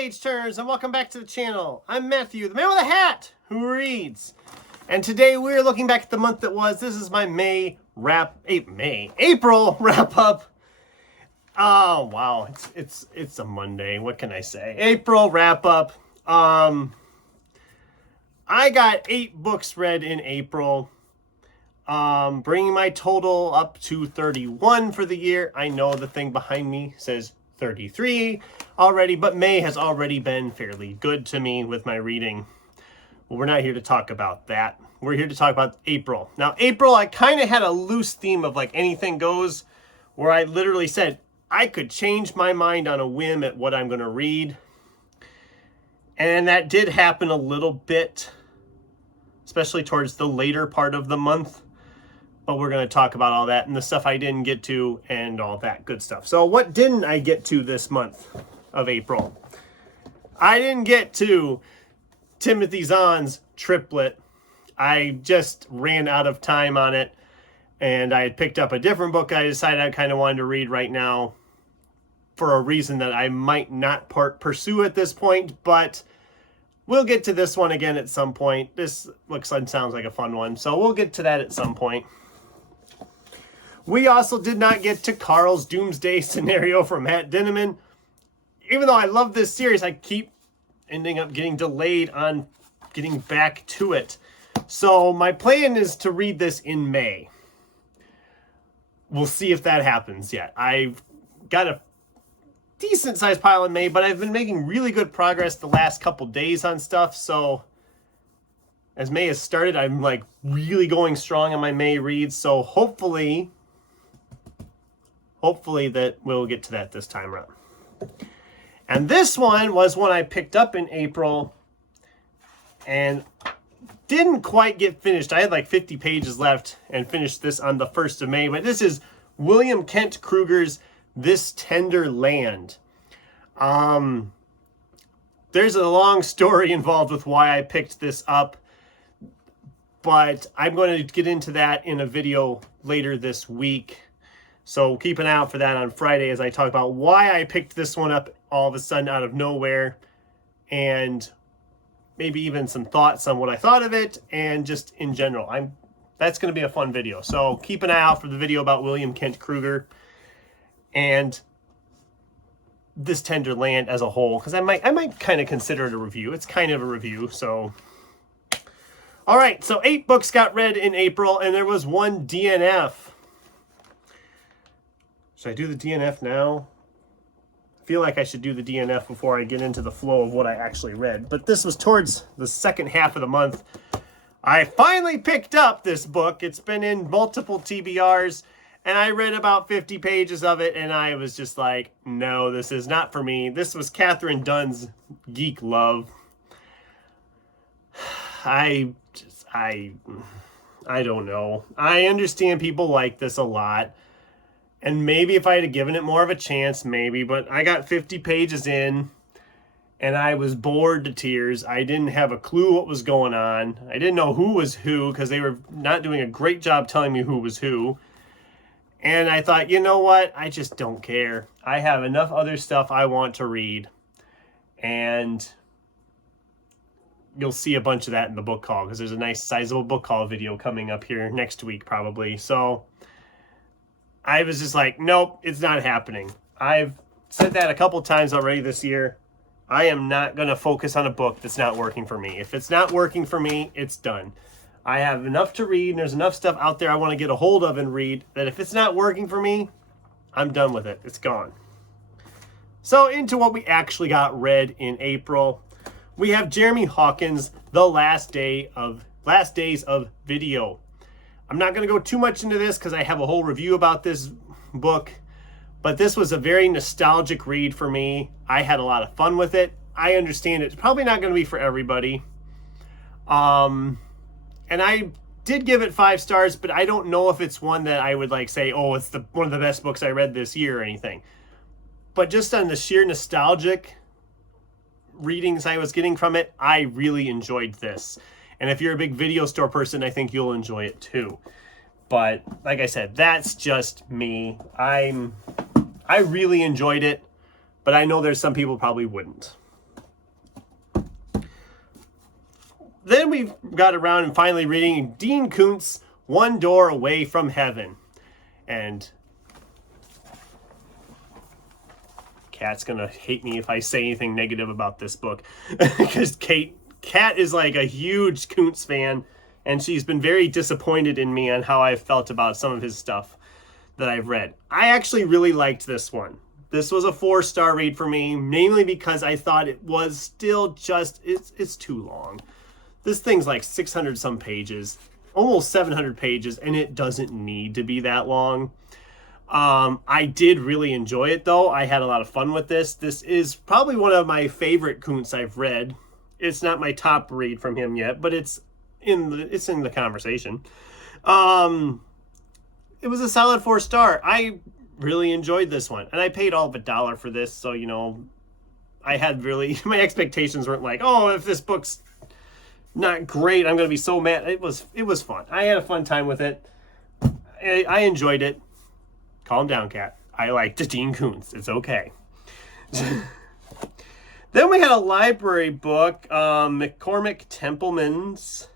page turners, and welcome back to the channel. I'm Matthew, the man with a hat who reads. And today we're looking back at the month that was. This is my April wrap up. Oh wow, it's a Monday. What can I say? April wrap up. I got 8 books read in April. Bringing my total up to 31 for the year. I know the thing behind me says 33 already, but May has already been fairly good to me with my reading. Well, we're not here to talk about that. We're here to talk about April. Now, April, I kind of had a loose theme of like anything goes, where I literally said I could change my mind on a whim at what I'm going to read. And that did happen a little bit, especially towards the later part of the month. But we're going to talk about all that and the stuff I didn't get to and all that good stuff. So what didn't I get to this month of April? I didn't get to Timothy Zahn's Triplet. I just ran out of time on it, and I had picked up a different book I decided I kind of wanted to read right now for a reason that I might not pursue at this point, but we'll get to this one again at some point. This looks and sounds like a fun one, so we'll get to that at some point. We also did not get to Carl's Doomsday Scenario from Matt Dinniman. Even though I love this series, I keep ending up getting delayed on getting back to it. So my plan is to read this in May. We'll see if that happens yet. I've got a decent sized pile in May, but I've been making really good progress the last couple days on stuff. So as May has started, I'm like really going strong on my May reads. So hopefully that we'll get to that this time around. And this one was one I picked up in April and didn't quite get finished. I had like 50 pages left and finished this on the 1st of May. But this is William Kent Kruger's This Tender Land. There's a long story involved with why I picked this up, but I'm going to get into that in a video later this week. So keep an eye out for that on Friday as I talk about why I picked this one up all of a sudden out of nowhere, and maybe even some thoughts on what I thought of it and just in general. That's going to be a fun video. So keep an eye out for the video about William Kent Kruger and This Tender Land as a whole, because I might kind of consider it a review. It's kind of a review, so. All right, so 8 books got read in April, and there was 1 DNF. Should I do the DNF now? I feel like I should do the DNF before I get into the flow of what I actually read. But this was towards the second half of the month. I finally picked up this book. It's been in multiple TBRs, and I read about 50 pages of it, and I was just like, no, this is not for me. This was Katherine Dunn's Geek Love. I don't know. I understand people like this a lot. And maybe if I had given it more of a chance, maybe. But I got 50 pages in, and I was bored to tears. I didn't have a clue what was going on. I didn't know who was who because they were not doing a great job telling me who was who. And I thought, you know what? I just don't care. I have enough other stuff I want to read. And you'll see a bunch of that in the book haul because there's a nice sizable book haul video coming up here next week probably. So I was just like, nope, it's not happening. I've said that a couple times already this year. I am not going to focus on a book that's not working for me. If it's not working for me, it's done. I have enough to read, and there's enough stuff out there I want to get a hold of and read that if it's not working for me, I'm done with it. It's gone. So into what we actually got read in April. We have Jeremy Hawkins' The Last Days of Video. I'm not going to go too much into this because I have a whole review about this book, but this was a very nostalgic read for me. I had a lot of fun with it. I understand it's probably not going to be for everybody. And I did give it 5 stars, but I don't know if it's one that I would like say, oh, it's one of the best books I read this year or anything. But just on the sheer nostalgic readings I was getting from it, I really enjoyed this. And if you're a big video store person, I think you'll enjoy it too. But like I said, that's just me. I really enjoyed it, but I know there's some people probably wouldn't. then we got around and finally reading Dean Koontz, One Door Away from Heaven. And Kat's gonna hate me if I say anything negative about this book, because Kat is like a huge Koontz fan, and she's been very disappointed in me on how I've felt about some of his stuff that I've read. I actually really liked this one. This was a 4-star read for me, mainly because I thought it was still just, it's too long. This thing's like 600 some pages, almost 700 pages, and it doesn't need to be that long. I did really enjoy it though. I had a lot of fun with this. This is probably one of my favorite Koontz I've read. It's not my top read from him yet, but it's in the conversation. It was a solid 4-star. I really enjoyed this one, and I paid all of $1 for this, so you know, I had really, my expectations weren't like, oh, if this book's not great, I'm gonna be so mad. It was fun. I had a fun time with it. I enjoyed it. Calm down, Kat. I liked Dean Koontz. It's okay. Then we had a library book, McCormick Templeman's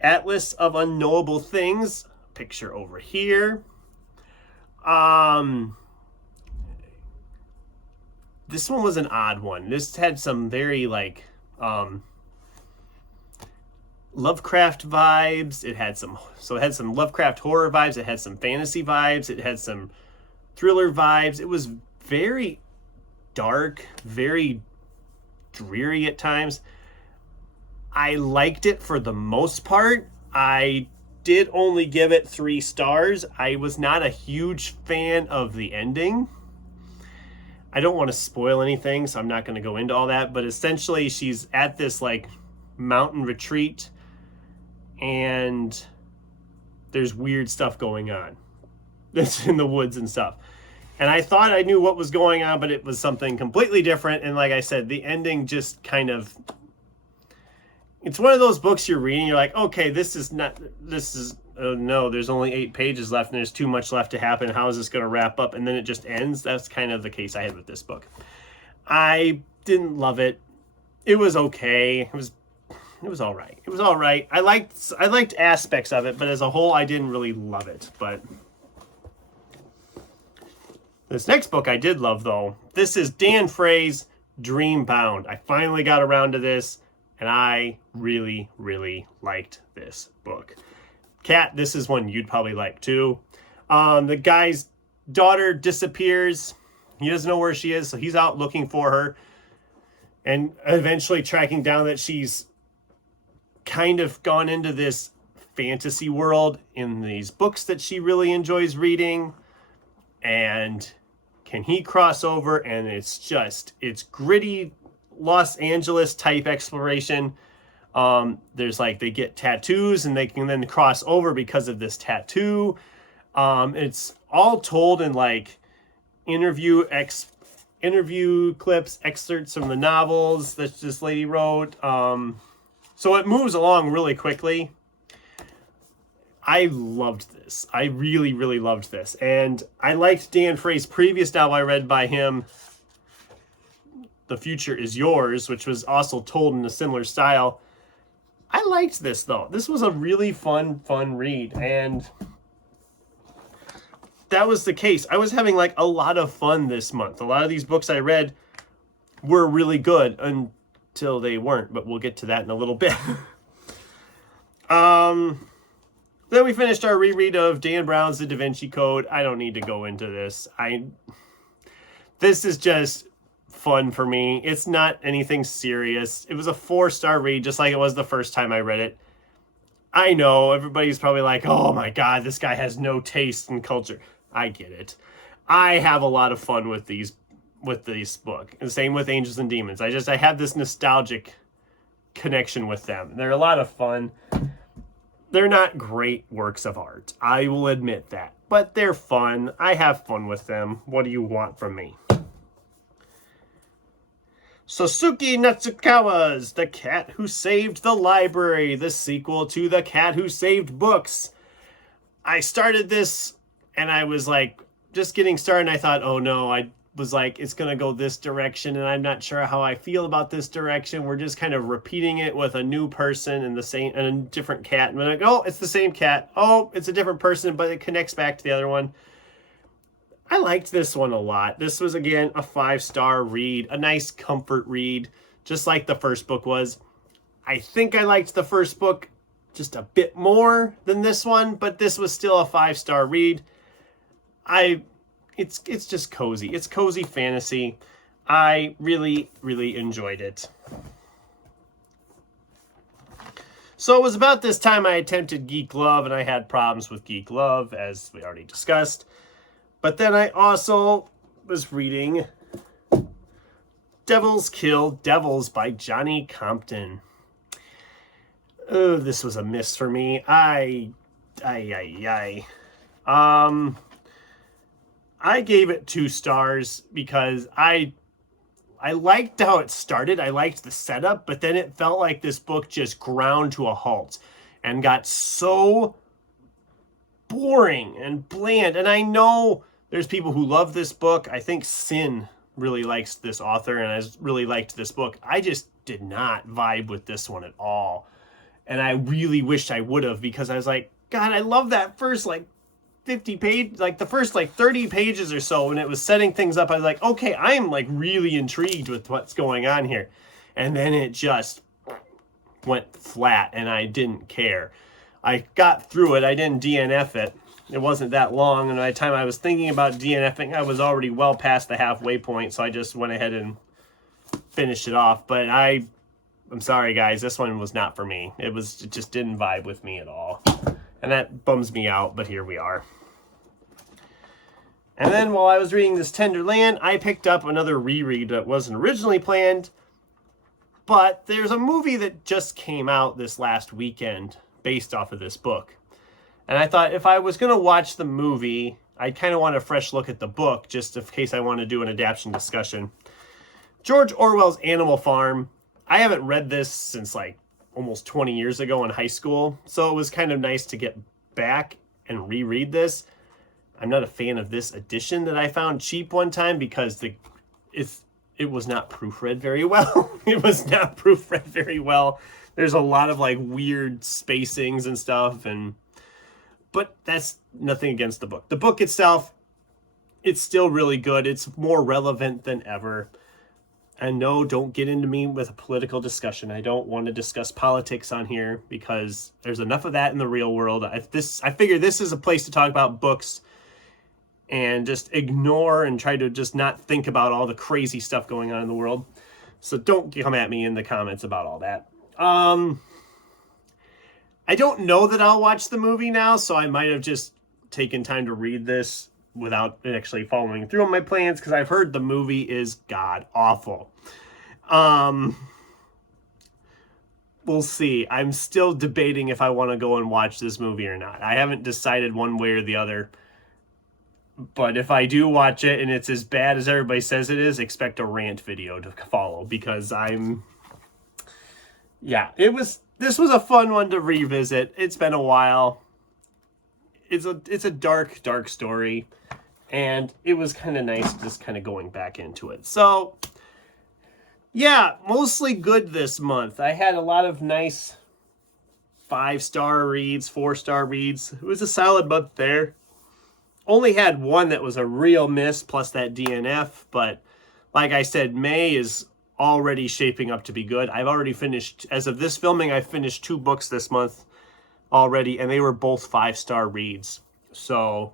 Atlas of Unknowable Things. Picture over here. This one was an odd one. This had some very like Lovecraft vibes. It had some Lovecraft horror vibes. It had some fantasy vibes. It had some thriller vibes. It was very dark, very dreary at times. I liked it for the most part. I did only give it 3 stars. I was not a huge fan of the ending. I don't want to spoil anything, so I'm not going to go into all that, but essentially she's at this like mountain retreat and there's weird stuff going on. That's in the woods and stuff. And I thought I knew what was going on, but it was something completely different. And like I said, the ending just kind of, it's one of those books you're reading, you're like, okay, oh no, there's only 8 pages left and there's too much left to happen. How is this going to wrap up? And then it just ends. That's kind of the case I had with this book. I didn't love it. It was okay. It was all right. It was all right. I liked aspects of it, but as a whole, I didn't really love it. But this next book I did love, though. This is Dan Fray's Dreambound. I finally got around to this, and I really, really liked this book. Kat, this is one you'd probably like too. The guy's daughter disappears. He doesn't know where she is, so he's out looking for her and eventually tracking down that she's kind of gone into this fantasy world in these books that she really enjoys reading. And can he cross over? And it's gritty Los Angeles type exploration. There's like, they get tattoos and they can then cross over because of this tattoo. It's all told in like interview clips, excerpts from the novels that this lady wrote. So it moves along really quickly. I loved this. I really, really loved this. And I liked Dan Fray's previous novel I read by him, The Future Is Yours, which was also told in a similar style. I liked this, though. This was a really fun read. And that was the case. I was having like a lot of fun this month. A lot of these books I read were really good until they weren't, but we'll get to that in a little bit. Then we finished our reread of Dan Brown's The Da Vinci Code. I don't need to go into this. This is just fun for me. It's not anything serious. It was a 4-star read, just like it was the first time I read it. I know everybody's probably like, oh my God, this guy has no taste in culture. I get it. I have a lot of fun with this book. And same with Angels and Demons. I have this nostalgic connection with them. They're a lot of fun. They're not great works of art. I will admit that. But they're fun. I have fun with them. What do you want from me? Sosuke Natsukawa's The Cat Who Saved the Library, the sequel to The Cat Who Saved Books. I started this and I was like just getting started and I thought, oh no, I was like, it's going to go this direction, and I'm not sure how I feel about this direction. We're just kind of repeating it with a new person and a different cat. And I'm like, oh, it's the same cat. Oh, it's a different person, but it connects back to the other one. I liked this one a lot. This was, again, a 5-star read, a nice comfort read, just like the first book was. I think I liked the first book just a bit more than this one, but this was still a 5-star read. It's just cozy. It's cozy fantasy. I really, really enjoyed it. So it was about this time I attempted Geek Love, and I had problems with Geek Love, as we already discussed. But then I also was reading Devils Kill Devils by Johnny Compton. Oh, this was a miss for me. I gave it 2 stars because I liked how it started. I liked the setup, but then it felt like this book just ground to a halt and got so boring and bland. And I know there's people who love this book. I think Sin really likes this author, and I really liked this book. I just did not vibe with this one at all. And I really wished I would have, because I was like, God, I love that first 50 page, the first 30 pages or so, when it was setting things up. I was like, okay, I am really intrigued with what's going on here. And then it just went flat, and I didn't care. I got through it. I didn't DNF it. It wasn't that long, and by the time I was thinking about DNFing, I was already well past the halfway point, so I just went ahead and finished it off. But I'm sorry, guys, this one was not for me. It just didn't vibe with me at all. And that bums me out, but here we are. And then while I was reading this Tenderland, I picked up another reread that wasn't originally planned. But there's a movie that just came out this last weekend based off of this book. And I thought if I was going to watch the movie, I'd kind of want a fresh look at the book, just in case I want to do an adaptation discussion. George Orwell's Animal Farm. I haven't read this since almost 20 years ago in high school, so it was kind of nice to get back and reread this. I'm not a fan of this edition that I found cheap one time because it was not proofread very well. It was not proofread very well. There's a lot of weird spacings and stuff, but that's nothing against the book. The book itself, it's still really good. It's more relevant than ever. And no, don't get into me with a political discussion. I don't want to discuss politics on here because there's enough of that in the real world. I figure this is a place to talk about books and just ignore and try to just not think about all the crazy stuff going on in the world. So don't come at me in the comments about all that. I don't know that I'll watch the movie now, so I might have just taken time to read this without actually following through on my plans, because I've heard the movie is god awful. We'll see. I'm still debating if I want to go and watch this movie or not. I haven't decided one way or the other. But if I do watch it and it's as bad as everybody says it is, expect a rant video to follow, because this was a fun one to revisit. It's been a while. It's a dark, dark story, and it was kind of nice just kind of going back into it. So, yeah, mostly good this month. I had a lot of nice 5-star reads, 4-star reads. It was a solid month there. Only had one that was a real miss, plus that DNF, but like I said, May is already shaping up to be good. I've already finished, as of this filming, I finished 2 books this month already, and they were both 5-star reads. So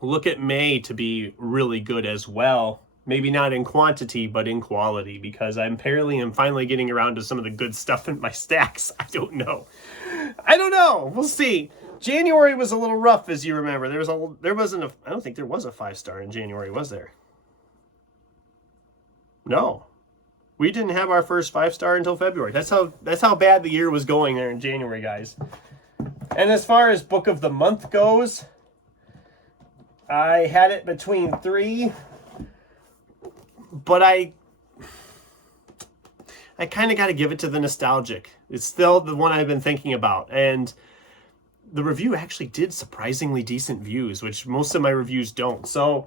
look at May to be really good as well. Maybe not in quantity, but in quality, because I'm finally getting around to some of the good stuff in my stacks. I don't know. We'll see. January was a little rough, as you remember. I don't think there was a 5-star in January, was there? No. We didn't have our first 5-star until February. That's how bad the year was going there in January, guys. And as far as book of the month goes, I had it between 3, but I kind of got to give it to the nostalgic. It's still the one I've been thinking about, and the review actually did surprisingly decent views, which most of my reviews don't. So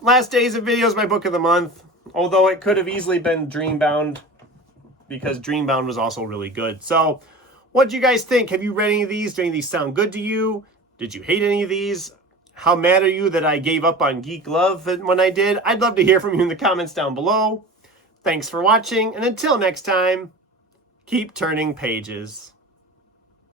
Last Days of Video is my book of the month, although it could have easily been Dreambound, because Dreambound was also really good. So, what do you guys think? Have you read any of these? Do any of these sound good to you? Did you hate any of these? How mad are you that I gave up on Geek Love when I did? I'd love to hear from you in the comments down below. Thanks for watching, and until next time, keep turning pages.